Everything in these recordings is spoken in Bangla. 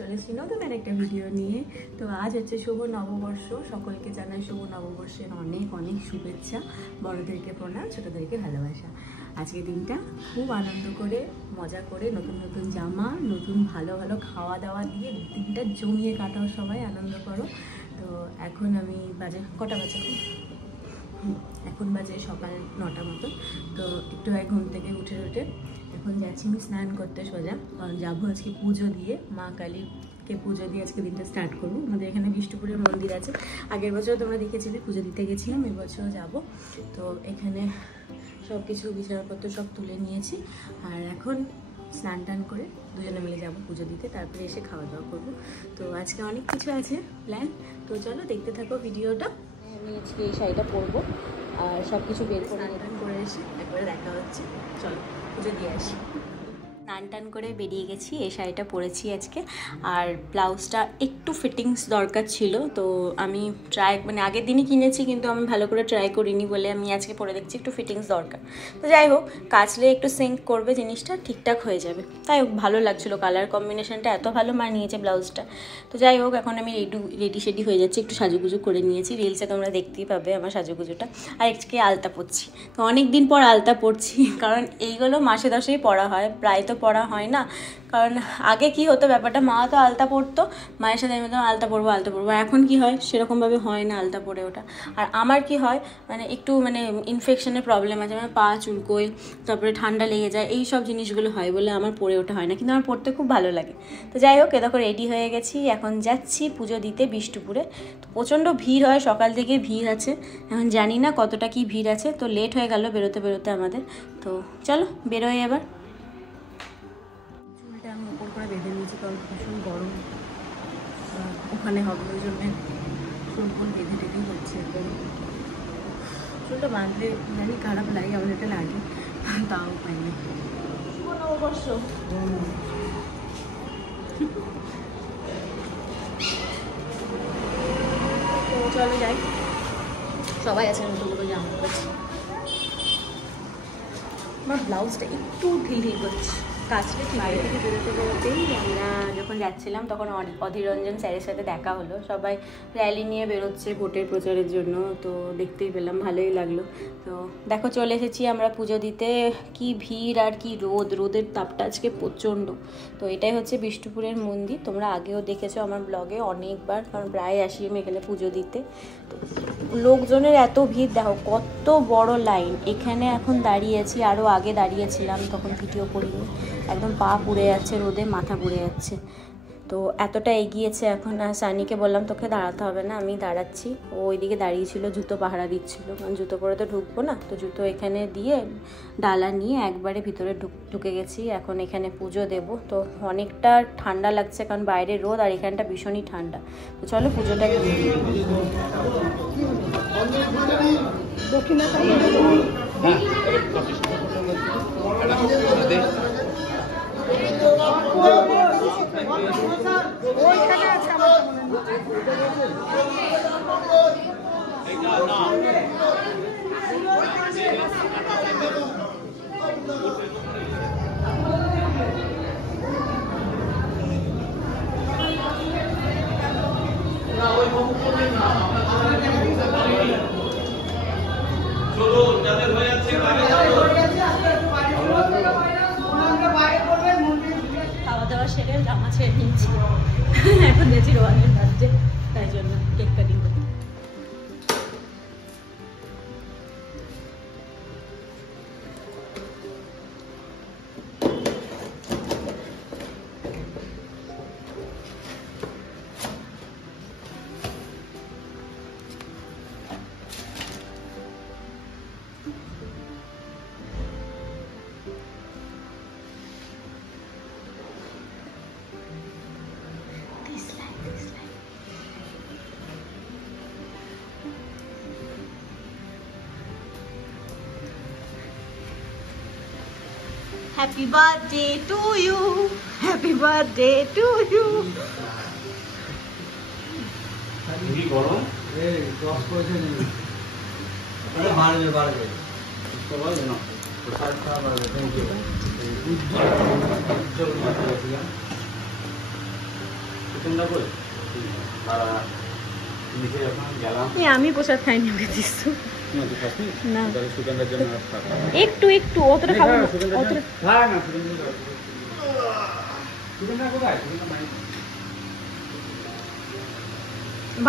চলে এসেছি নতুন একটা ভিডিও নিয়ে। তো আজ হচ্ছে শুভ নববর্ষ, সকলকে জানাই শুভ নববর্ষের অনেক অনেক শুভেচ্ছা, বড়দেরকে প্রণাম, ছোটদেরকে ভালোবাসা। আজকের দিনটা খুব আনন্দ করে মজা করে নতুন নতুন জামা, নতুন ভালো ভালো খাওয়া দাওয়া দিয়ে দিনটা জমিয়ে কাটাও, সবাই আনন্দ করো। তো এখন আমি বাজে কটা বাজে, এখন বাজে সকাল 9টা মতো। তো একটু আগে ঘুম থেকে উঠে এখন যাচ্ছি আমি স্নান করতে সোজা, কারণ যাবো আজকে পুজো দিয়ে, মা কালীকে পুজো দিয়ে আজকে দিনটা স্টার্ট করবো। আমাদের এখানে বিষ্ণুপুরের মন্দির আছে, আগের বছর তোমরা দেখেছিলে পুজো দিতে গেছিলাম, এবছরও যাবো। তো এখানে সব কিছু বিছানাপত্র সব তুলে নিয়েছি, আর এখন স্নান টান করে দুজনে মিলে যাবো পুজো দিতে, তারপরে এসে খাওয়া দাওয়া করবো। তো আজকে অনেক কিছু আছে প্ল্যান, তো চলো দেখতে থাকো ভিডিওটা। আমি আজকে এই শাড়িটা পরবো আর সব কিছু বের করে স্নান করে এসে একবারে দেখা হচ্ছে, চলো পুজো দিয়ে আসি। স্নান টান করে বেরিয়ে গেছি, এই শাড়িটা পরেছি আজকে, আর ব্লাউজটা একটু ফিটিংস দরকার ছিল, তো আমি আগের দিনই কিনেছি, কিন্তু আমি ভালো করে ট্রাই করিনি বলে আমি আজকে পরে দেখছি একটু ফিটিংস দরকার। তো যাই হোক, কাচলে একটু সিঙ্ক করবে, জিনিসটা ঠিকঠাক হয়ে যাবে। তাই হোক, ভালো লাগছিলো, কালার কম্বিনেশনটা এত ভালো মানিয়েছে ব্লাউজটা। তো যাই হোক, এখন আমি রেডি হয়ে যাচ্ছি, একটু সাজুগুজু করে নিয়েছি, রিলসে তোমরা দেখতেই পাবে আমার সাজুগুজুটা। আর আজকে আলতা পরছি, তো অনেক দিন পর আলতা পরছি, কারণ এইগুলো মাসে 10এই পরা হয়, প্রায় তো পরা হয় না। কারণ আগে কি হতো ব্যাপারটা, মা তো আলতা পরতো, মায়ের সাথে আমি বলতাম আলতা পরবো। এখন কি হয়, সেরকমভাবে হয় না আলতা পরে ওটা। আর আমার কি হয়, একটু ইনফেকশনের প্রবলেম আছে, পা চুলকোয়, তারপরে ঠান্ডা লেগে যায়, এই সব জিনিসগুলো হয় বলে আমার পরে ওঠা হয় না, কিন্তু আমার পরতে খুব ভালো লাগে। তো যাই হোক, দেখো রেডি হয়ে গেছি, এখন যাচ্ছি পুজো দিতে বিষ্ণুপুরে। তো প্রচণ্ড ভিড় হয়, সকাল থেকে ভিড় আছে, এখন জানি না কতটা কি ভিড় আছে। তো লেট হয়ে গেল বেরোতে আমাদের, তো চলো বেরোই এবার। চুলটা আমি উপর করে বেঁধে নিয়েছি, কারণ ভীষণ গরম ওখানে হবে, ওই জন্যে চুল বেঁধে টেঁধেই হচ্ছে। একদম চুলটা বাঁধলে জানি খারাপ লাগে, আমার এটা লাগে, তাও পাইনি। নববর্ষ তো চলো যাই, সবাই আছে নতুন জামা পড়েছি। আমার ব্লাউজটা একটু ঢিল করছে, কাছলে বাইরে থেকে বেরোতেই আমরা যখন যাচ্ছিলাম তখন অধীররঞ্জন স্যারের সাথে দেখা হলো। সবাই র্যালি নিয়ে বেরোচ্ছে ভোটের প্রচারের জন্য, তো দেখতেই পেলাম, ভালোই লাগলো। তো দেখো চলে এসেছি আমরা পুজো দিতে। কি ভিড় আর কি রোদের তাপটা আজকে প্রচণ্ড। তো এটাই হচ্ছে বিষ্ণুপুরের মন্দির, তোমরা আগেও দেখেছো আমার ব্লগে অনেকবার, কারণ প্রায় আসি আমি এখানে পুজো দিতে। লোকজনের এত ভিড়, দেখো কত বড় লাইন। এখানে এখন দাঁড়িয়েছি, আরও আগে দাঁড়িয়েছিলাম, তখন ভিডিও করিনি, একদম পা পুড়ে যাচ্ছে, রোদে মাথা পুড়ে যাচ্ছে। তো এতটা এগিয়েছে এখন। আর সানিকে বললাম তোকে দাঁড়াতে হবে না, আমি দাঁড়াচ্ছি। ও ওইদিকে দাঁড়িয়েছিল, জুতো পাহারা দিচ্ছিল, কারণ জুতো পরে তো ঢুকবো না। তো জুতো এখানে দিয়ে ডালা নিয়ে একবারে ভিতরে ঢুকে গেছি। এখন এখানে পুজো দেব। তো অনেকটা ঠান্ডা লাগছে, কারণ বাইরে রোদ আর এখানটা ভীষণই ঠান্ডা। তো চলো পুজোটা ওইখানে আছে আমার খাওয়া দাওয়া সেরে জামা ছেড়ে নিয়েছি, এখন দেখছি রোয়ালের রাজ্যে, তাই জন্য happy birthday to you, happy birthday to you. কি গরম এই 10 পয়সা নেই, আরে বাড়বে বাড়বে তো বলে না প্রসাদ খাওয়া বাড়বে। Thank you. উজ্জ্বল মাত্রা তোমরা কই তারা নিচে যখন গেলাম আমি প্রসাদ খাইনি, ওকে দিস না সুগন্ধার জন্য একটু একটু অতটা খাবো না, অতটা হ্যাঁ না সুগন্ধা কোথায়? সুগন্ধা নাই।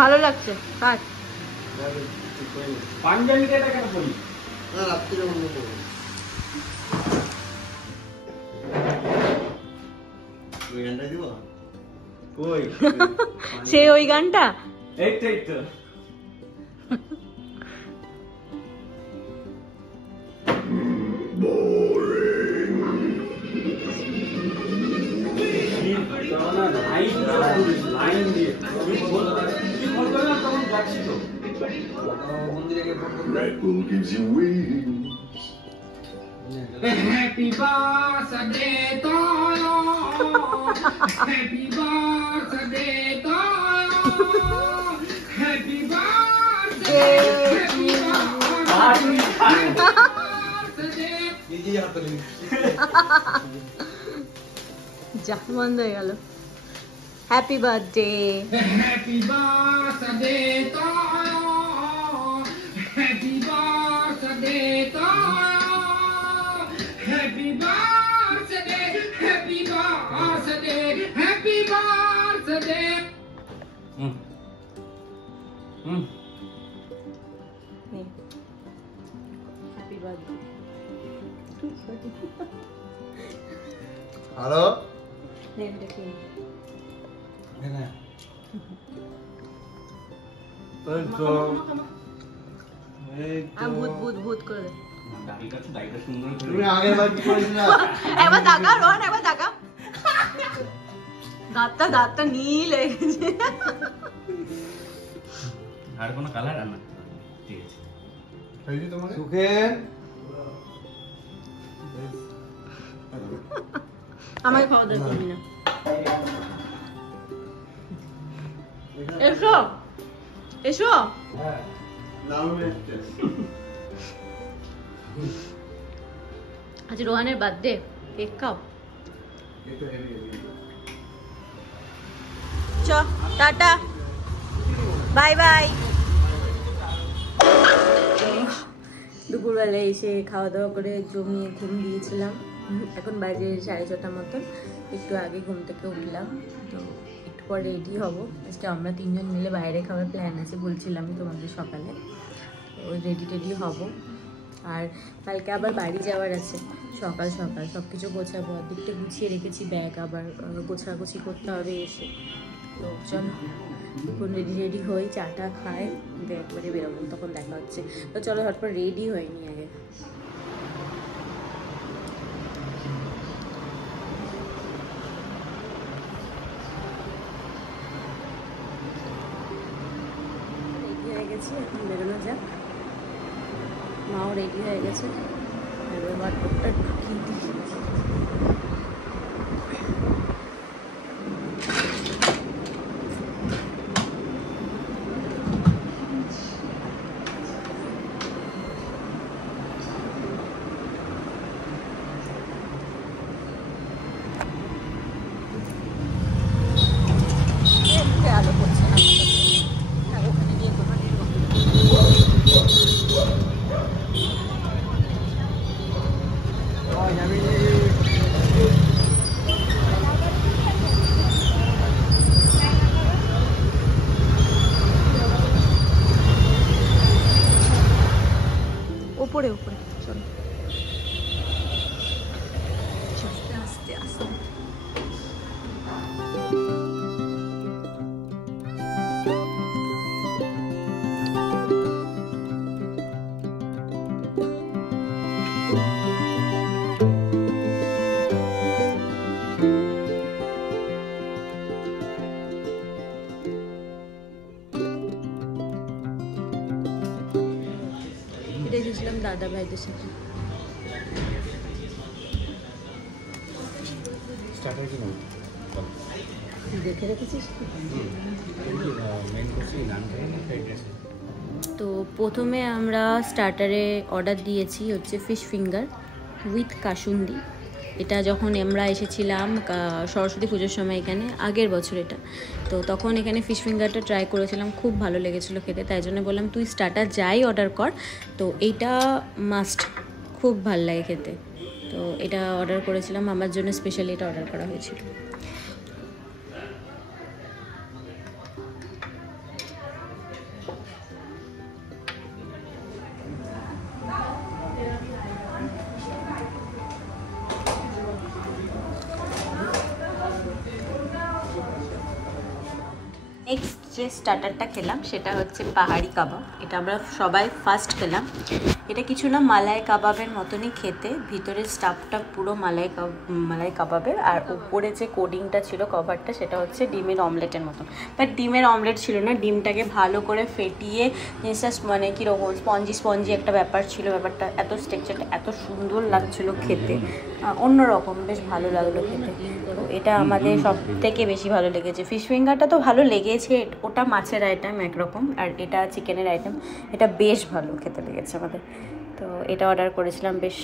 ভালো লাগছে কাট। পাঞ্জাবিতে এটা কেন পড়ি না রাত্রিরে অন্য করবো। ওই গানটা দিব কই সে ওই গানটা এই তো Happy birthday to you. Happy birthday to you. Happy birthday. Happy birthday. নিজেই হাতে লিখি। যা বন্ধ হয়ে গেল। Happy birthday. Happy birthday to you. Happy birthday to you. Happy birthday, happy birthday, happy birthday. Happy birthday. Hello name দেখি। না এই তো ভূত ভূত ভূত করে দে। দাড়িটা সুন্দর করে তুমি আগের বার কি করেছিলে না? একবার তাকা রন, একবার তাকা। দাঁতটা নীল হয়ে গেছে। আর কোনো কালার আর না, ঠিক আছে খাইছি তোমাকে সুখেন আমাকে খাওয়া দাওয়া করবি না। এসো এসো। হ্যাঁ নাম এসছে আজ রোহানের বার্থডে, কেক খাও। একটু হেভি হেভি চ টাটা বাই বাই। দুপুরবেলায় এসে খাওয়া দাওয়া করে জমিয়ে ঘুম দিয়েছিলাম। এখন বাজে 6:30 মতন, একটু আগে ঘুম থেকে উঠলাম। তো একটু পর রেডি হব। আজকে আমরা 3 জন মিলে বাইরে খাওয়ার প্ল্যান আছে, বলছিলাম তোমাদের সকালে। ওই রেডি টেডি হব, আর কালকে আবার বাড়ি যাওয়ার আছে। সকাল সকাল সব কিছু গোছাবো, অর্ধেকটা গুছিয়ে রেখেছি, ব্যাগ আবার গোছাগুছি করতে হবে এসে। তো চলো এখন রেডি হই, চাটা খাই, একবারে বেরোবো, তখন দেখা হচ্ছে। তো চলো হটপট রেডি হয়নি আগে। রেডি হয়ে গেছি, এখন বেরোনো যাক। মাও রেডি হয়ে গেছে, এবার হটপটটা ঢুকিয়ে দিই। আলো পড়ছে না, ওখানে গিয়ে কোথায় উপরে উপরে চলো, আস্তে আস্তে আস্তে। এটাই গেছিলাম দাদা ভাইদের সাথে। দেখে রেখেছিস? তো প্রথমে আমরা স্টার্টারে অর্ডার দিয়েছি হচ্ছে ফিশ ফিঙ্গার উইথ কাসুন্দি। এটা যখন আমরা এসেছিলাম সরস্বতী পুজোর সময় এখানে, আগের বছর এটা, তো তখন এখানে ফিশ ফিঙ্গারটা ট্রাই করেছিলাম, খুব ভালো লেগেছিলো খেতে। তাই জন্য বললাম তুই স্টার্টার যাই অর্ডার কর, তো এইটা মাস্ট, খুব ভালো লাগে খেতে। তো এটা অর্ডার করেছিলাম, আমার জন্য স্পেশালি এটা অর্ডার করা হয়েছিল। নেক্সট যে স্টার্টারটা খেলাম সেটা হচ্ছে পাহাড়ি কাবাব। এটা আমরা সবাই ফার্স্ট খেলাম। এটা কিছু না মালাই কাবাবের মতনই খেতে, ভিতরের স্টাফটা পুরো মালাই কাবাবের, আর উপরে যে কোডিংটা ছিল কভারটা সেটা হচ্ছে ডিমের অমলেটের মতন। বাট ডিমের অমলেট ছিল না, ডিমটাকে ভালো করে ফেটিয়ে জিনিসটা মানে কীরকম স্পঞ্জি একটা ব্যাপার ছিল। ব্যাপারটা এত স্ট্রাকচারটা এত সুন্দর লাগছিলো খেতে, অন্যরকম, বেশ ভালো লাগলো খেতে। তো এটা আমাদের সব থেকে বেশি ভালো লেগেছে। ফিশ ফিঙ্গারটা তো ভালো লেগেছে, ওটা মাছের আইটেম একরকম, আর এটা চিকেনের আইটেম। এটা বেশ ভালো খেতে লেগেছে আমাদের। তো এটা অর্ডার করেছিলাম, বেশ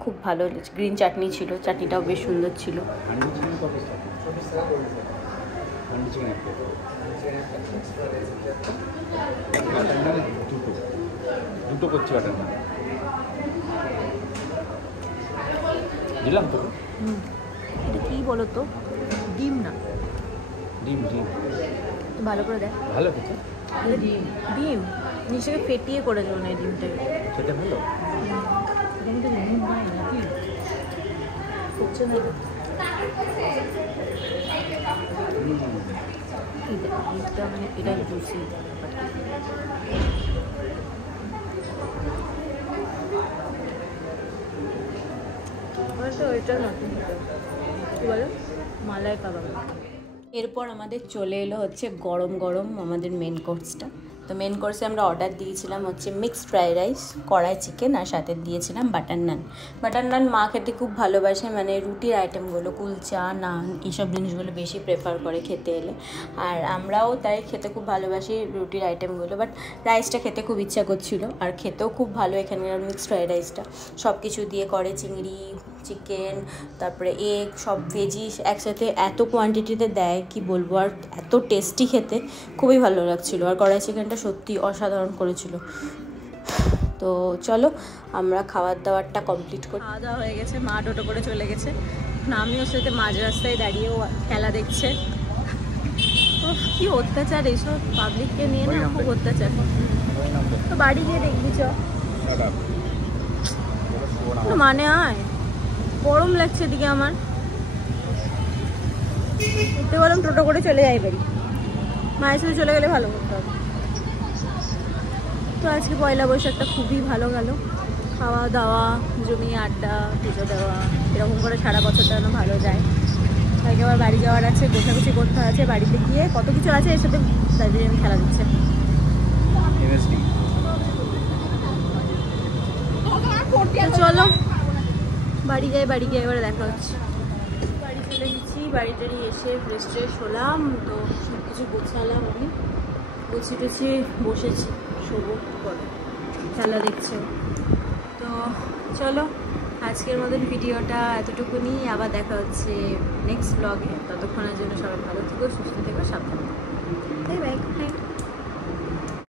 খুব ভালো। গ্রিন চাটনি ছিল, চাটনিটাও বেশ সুন্দর ছিল। দুটো করছি বাটার নান দিলাম তো। এটা কী বলো তো, ডিম না? ডিম ভালো করে দেখ। ভালো খেতে, ডিম নিচে ফেটিয়ে করে দেবো না এই ডিমটাকে, সেটা ভালো। মানে এটা জুসি। ওইটা না কি বলো, মালাই কাবাব। এরপর আমাদের চলে এলো হচ্ছে গরম গরম আমাদের মেন কোর্সটা। তো মেন কোর্সে আমরা অর্ডার দিয়েছিলাম হচ্ছে মিক্সড ফ্রাইড রাইস, কড়াই চিকেন, আর সাথে দিয়েছিলাম বাটার নান। বাটার নান মা খেতে খুব ভালোবাসে, মানে রুটির আইটেমগুলো, কুলচা, নান, এইসব জিনিসগুলো বেশি প্রেফার করে খেতে এলে। আর আমরাও তাই খেতে খুব ভালোবাসি রুটির আইটেমগুলো। বাট রাইসটা খেতে খুব ইচ্ছা করছিল, আর খেতেও খুব ভালো এখানকার মিক্সড ফ্রাইড রাইসটা। সব কিছু দিয়ে করে, চিংড়ি, চিকেন, তারপরে এগ, সব ভেজিস একসাথে এত কোয়ান্টিটিতে দেয় কি বলবো, আর এত টেস্টি খেতে, খুবই ভালো লাগছিলো। আর কড়াই চিকেনটা সত্যি অসাধারণ করেছিল। তো চলো আমরা খাবার দাবারটা কমপ্লিট করি। খাওয়া দাওয়া হয়ে গেছে, মা টোটো করে চলে গেছে, আমিও সাথে মাঝ রাস্তায় দাঁড়িয়েও খেলা দেখছে। তো কি অত্যাচার এইসব পাবলিককে নিয়ে না, খুব অত্যাচার। তো বাড়ি গিয়ে দেখবি চ, মানে আয়, গরম লাগছে এদিকে আমার। উঠতে বললাম টোটো করে চলে যাই বাড়ি, মায়ের সাথে চলে গেলে ভালো করতে হবে। তো আজকে পয়লা বৈশাখটা খুবই ভালো গেল, খাওয়া দাওয়া, জমিয়ে আড্ডা, পুজো দেওয়া, এরকম করে সারা বছরটা যেন ভালো যায়। তাই আবার বাড়ি যাওয়ার আছে, গোছাগুছি করতে আছে, বাড়িতে গিয়ে কত কিছু আছে, এর সাথে দার্জিলিং খেলা দিচ্ছে। চলো বাড়ি যাই, বাড়ি গিয়ে এবারে দেখা হচ্ছে। বাড়ি চলে গেছি, বাড়ি টাড়ি এসে ফ্রেশ ট্রেশ হলাম, তো সব কিছু গোছালাম, আমি গুছিয়ে টুছিয়ে বসেছি, শোবো করে খেলা দেখছে। তো চলো আজকের মতন ভিডিওটা এতটুকুনি, আবার দেখা হচ্ছে নেক্সট ব্লগে। ততক্ষণের জন্য সবাই ভালো থেকো, সুস্থ থেকো, সাবধানে। Bye bye, good night.